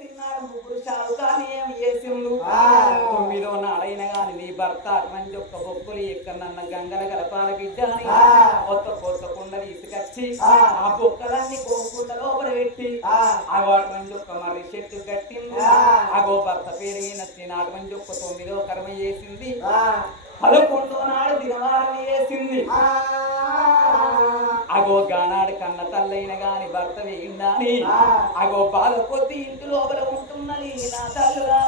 వేసినాడు ముగ్గురు చాలు కానీ ఏమి చేసిండు 9వ నాడైన గాని నీ భర్త అటువంటి ఒక్క బొక్కులు ఎక్కడన్న గంగల గలపాల బిడ్డ అని కొత్త కొత్త కుండలు ఇసుకొచ్చి ఆ బొక్కలన్నీ కోకుండా లోపల పెట్టి అటువంటి ఒక్క మర్రి చెట్టు కట్టింది అగో భర్త పేరు మీద అటువంటి ఒక్క 9వ కర్మ చేసింది 11వ నాడు దినవారం వేసింది అగో గానాడు కన్న తల్లైన గాని భర్త వేయిందని అగో బాధ కొద్ది ఇంటి లోపల ఉంటున్నది నా తల్లురా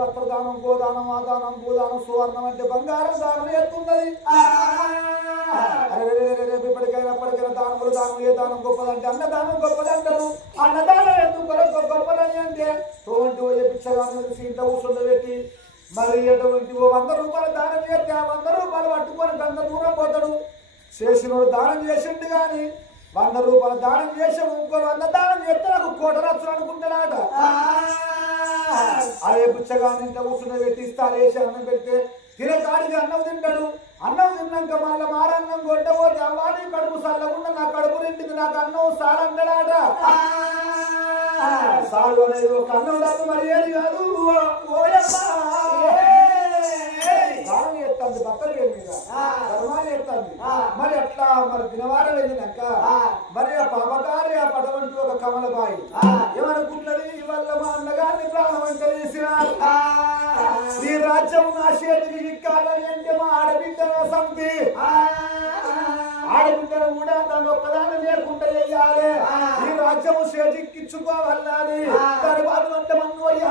వస్త్రదానం గోదానం ఆదానం భూదానం సువర్ణం అంటే బంగారం దానం ఎత్తున్నది ఎప్పటికైనా దానములు దానం ఏ దానం గొప్పదంటే అన్నదానం గొప్పదంటారు అన్నదానం ఎందుకు గొప్పదని అంటే పిచ్చగాను ఇంట కూర్చుండ పెట్టి మరి ఎటువంటి 100 రూపాయలు దానం చేస్తే ఆ 100 రూపాయలు పట్టుకొని అంత దూరం పోతాడు చేసినోడు దానం చేసిండు కానీ 100 రూపాయలు దానం చేసి ఇంకో 100 దానం చేస్తే నాకు 1 కోటి రచ్చలు అనుకుంటాడాట అదే పుచ్చగాని ఇంత కూర్చుని పెట్టిస్తారు వేసి అన్నం పెడితే తినకాడికి అన్నం తింటాడు అన్నం తిన్నాక మళ్ళీ మారన్నం కొట్టబోతే అవ్వాలి కడుపు చల్లకుండా నా కడుపు నిండింది నాకు అన్నం సారంటాడాట సారు అనేది ఒక అన్నం దాకా మరి ఏది కాదు దానం చేస్తుంది భర్తలు మీద ధర్మాలు చేస్తుంది మరి అట్లా మరి దినవారం వెళ్ళినాక మరి ఆ పాపకారి ఆ పడవంటి ఒక కమలబాయి ఏమనుకుంటది వల్ల మా అన్నగారిని ప్రాణం అంటే చేసిన ఈ రాజ్యం నా చేతికి చిక్కాలని అంటే మా ఆడబిడ్డను సంపి ఆడబిడ్డను కూడా దాన్ని ఒక్కదాన్ని లేకుండా చేయాలి ఈ రాజ్యము చేజిక్కించుకోవాలని దాని బాధ అంటే మందు అయ్యో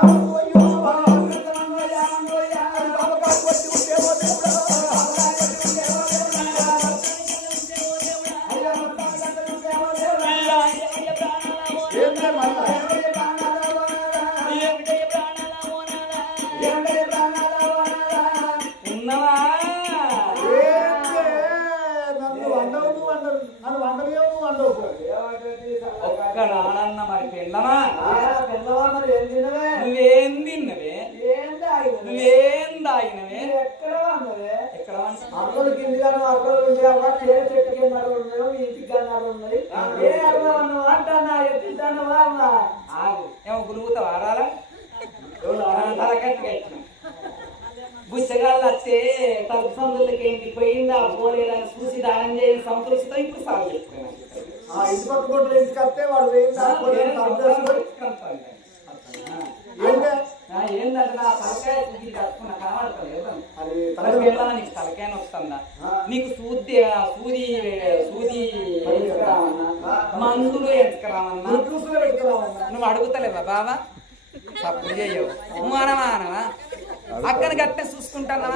నానన్న మరి పెళ్ళమా మరి నువ్వేం తిన్నవే నువ్వేం తాగినవే ఎక్కడ అక్కలు కిందిగాను అక్కలు చెట్టు కింద ఇంటికి ఉన్నాయి ఏ అర్థం అంటా ఎత్తిస్తాను ఏమో గురుగుతా వారాలా బుచ్చగాళ్ళు వస్తే తలుపు సందులకి ఇంటికి పోయిందా పోలేదని చూసి దానం చేయని సంతోషితో ఇప్పుడు సాగు చెప్తున్నాను ఇంటి పక్క కొట్లు ఇంటికి వస్తే వాడు ఏందా ఏంటంటే నా తలకాయ కట్టుకున్న కనబడతలేదు నీకు తలకాయని వస్తుందా నీకు సూది సూది సూది మందులు ఎంచుకురామన్నా నువ్వు అడుగుతలేవా బాబా తప్పుడు చేయవు మానవా అక్కడ గట్టే చూసుకుంటానా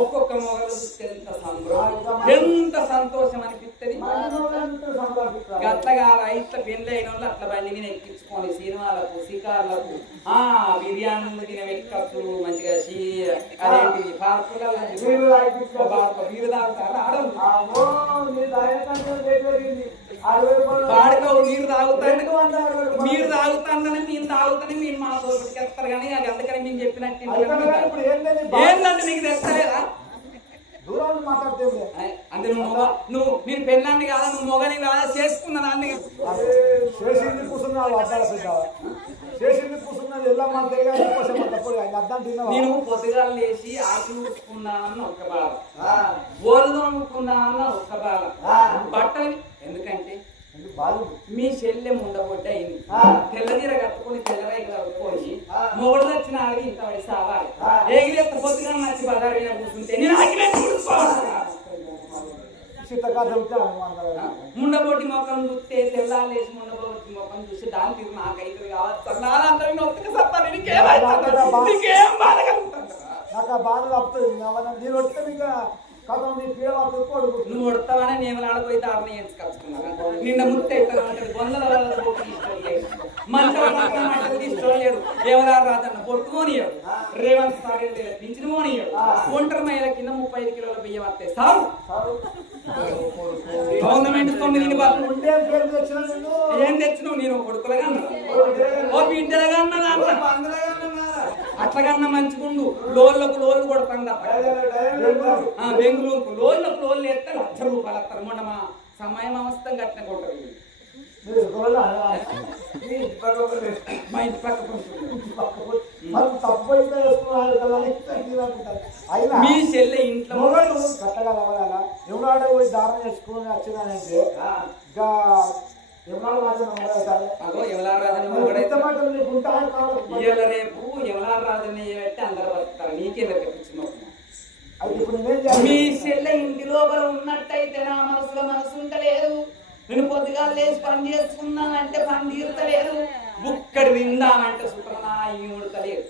ఒక్కొక్క మొగలు ఎంత సంతోషం అనిపిస్తుంది గట్లగా రైట్ల పెళ్ళి అయిన వాళ్ళు అట్లా బండి మీద ఎక్కించుకొని సినిమాలకు షికార్లకు బిర్యానీలు తిన ఎక్కప్పుడు మంచిగా అదేంటి వీరు తాగుతారు ఆడలో నీరు తాగుతాను మీరు తాగుతానని నేను తాగుతాను మీరు మా తోటికి ఎత్తారు కానీ అది అందుకని మేము చెప్పినట్టు ఏంటంటే మీకు తెస్తలేదా అంటే నువ్వు నేను పెళ్ళాన్ని కాదా నువ్వు మొగని కాదా చేసుకున్న దాన్ని నేను పొద్దుగా లేచి ఆకులు ఊసుకున్నానన్న ఒక్క బాధ ఓలు తోముకున్నానన్న ఒక్క బాధ బట్టలు ఎందుకంటే మీ చెల్లె ముండబొడ్డ అయింది తెల్లదీర కట్టుకుని తెల్లరాయి కట్టుకొని మొగడు వచ్చిన ఆగి ఇంత పడి సావాలి ఎగిరెత్త పొద్దుగా నచ్చి బజారు మీద కూర్చుంటే ముండబొట్టి మొక్కం చూస్తే తెల్లాలేసి ముండబొట్టి మొక్కం చూసి దాని తీరు నాకైతే కావాలి నీకేం బాధ కలుగుతుంది నాకు ఆ బాధ తప్పుతుంది నేను వస్తే మీకు నువ్వు వడతావని నేను ఆడపోయి దారిని ఎంచుకొచ్చుకున్నా నిన్న ముత్తే వందల మంటలు తీసుకోలేడు దేవదారు రాజన్న పొట్టుకోనియాడు రేవంత్ సార్ పింఛనుకోనియాడు ఒంటరి మహిళ కింద 35 కిలోల బియ్యం వస్తాయి సార్ గవర్నమెంట్ 9 బస్సులు ఏం తెచ్చినావు నేను కొడుకులుగా అన్నా ఓ బిడ్డలుగా అన్నా అట్లకన్నా మంచిగుండు లోన్లకు లోన్లు కొడతాం బెంగళూరుకు లోన్లకు లోన్లు ఎత్తే ₹1,00,000 వస్తారు మొన్న మా సమయం అవస్థం కట్టిన కొట్టరు మా ఇంటి పక్క మీ చెల్లె ఇంట్లో ఎవరాడ పోయి దారం చేసుకుని వచ్చిందంటే రేపు ఎవలార రాజని పెట్టి అందరు బతుకుతారు నీకేదో మీ చెల్లె ఇంటి లోపల ఉన్నట్టయితే నా మనసులో మనసు ఉండలేదు నేను పొద్దుగా లేచి పని చేసుకున్నానంటే పని తీరుతలేదు బుక్కడి తిందామంటే సుప్రనాయి ఉడతలేదు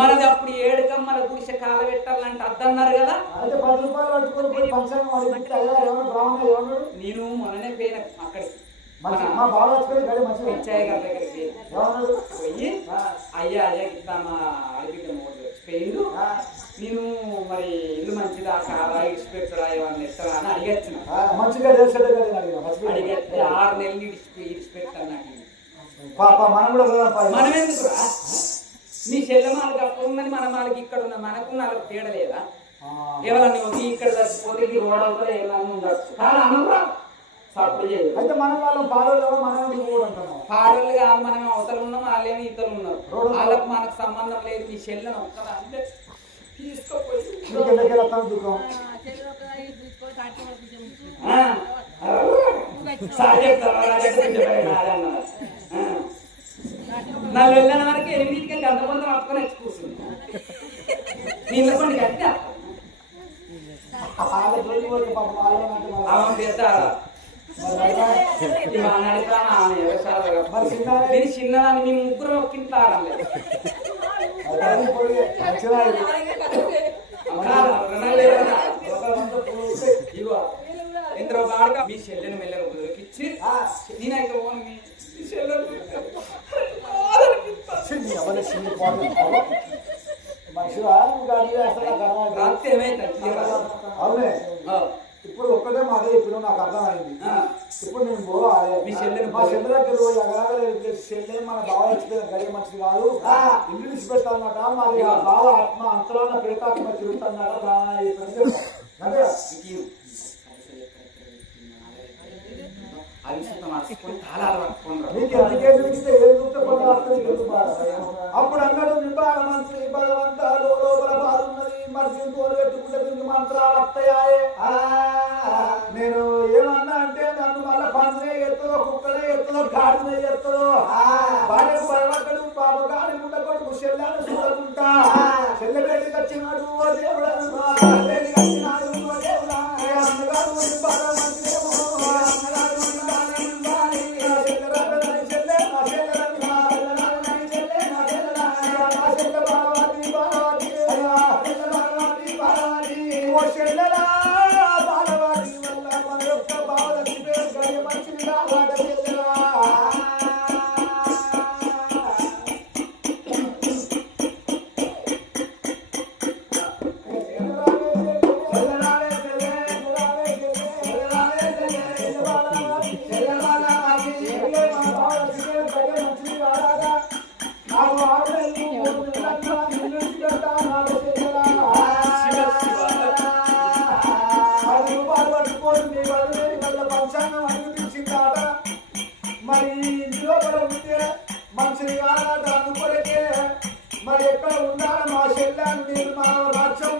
మనది అప్పుడు 7 కమ్మల గుడిసె కాల పెట్టాలంటే అద్దన్నారు కదా నేను మొన్ననే పోయిన అక్కడికి పోయి అయ్యా ఇట్లా మా అడిగితే పోయిండు నేను మరి ఇల్లు మంచిదా కాదా ఇడిచిపెట్టడా ఏమన్నా ఇస్తారా అని అడిగచ్చిన అడిగితే 6 నెలలు ఇడిచిపెట్టాను మనం ఎందుకు నీ చెల్లె మాలకి అప్పుడు ఉన్నది మన మాలకి ఇక్కడ ఉన్న మనకు వాళ్ళకి తేడా లేదా ఎవరన్నా ఇక్కడ చచ్చిపోతే రోడ్ అవుతా ఏమన్నా ఉండొచ్చు కానీ అనురా అయితే మనం వాళ్ళం పాడోళ్ళు పాడోళ్ళు కాదు మనం అవతలు ఉన్నాం వాళ్ళేమో ఇతరులు ఉన్నారు వాళ్ళకు మనకు సంబంధం లేదు నీ చెల్లెని ఒక్కదా అంటే తీసుకోపోయి నన్ను వెళ్ళిన వరకు 8కి గంటమంది పట్టుకొని వచ్చి కూర్చుంది నీళ్ళ పండుగ కట్టి పెడతారా నేను చిన్నదాన్ని మీ ముగ్గురు ఒక్కింటారా ఇగో ఇంద్ర బాడక మీ చెల్లెని మెల్లగా కుదిరికిచ్చి నేనైతే అవునే ఇప్పుడు ఒక్కటే మాట ఇప్పుడు నాకు అర్థమైంది ఇప్పుడు నేను పోవాలి మీ చెల్లెని మా చెల్లె దగ్గర పోయి అగలగలేదు చెల్లె మన బావ వచ్చిపోయిన గడియ మంచిది కాదు ఇల్లు విడిచిపెట్టాలన్నట మరి బావ ఆత్మ అంతలో ఉన్న ప్రేతాత్మ తిరుగుతున్నాడ అప్పుడు అన్నాడు భగవంత లోపల బాధ ఉన్నది మరి దీనికి పెట్టుకుంటే దీనికి మాత్రం దేవుడా పెళ్లి కట్టినాడు ఓ దేవుడా అన్నగారు ఉండి బాగా మంచిదేమో అన్నగారు ఉండి బాగా ఉండాలి చెల్లె నా చెల్లె నా చెల్లె నా చెల్లె బాలవాది బాలవాది బాలవాది ఓ చెల్లెలా బాలవాది వల్ల మన యొక్క బావలకి పేరు గడియ మంచిదిగా వాడ చెల్లెలా మరి ఇంట్లో కూడా ఉంటే మంచిది కాదా అందుకొరకే మరి ఎక్కడ ఉండాలి మా చెల్లాన్ని నేను మా రాజ్యం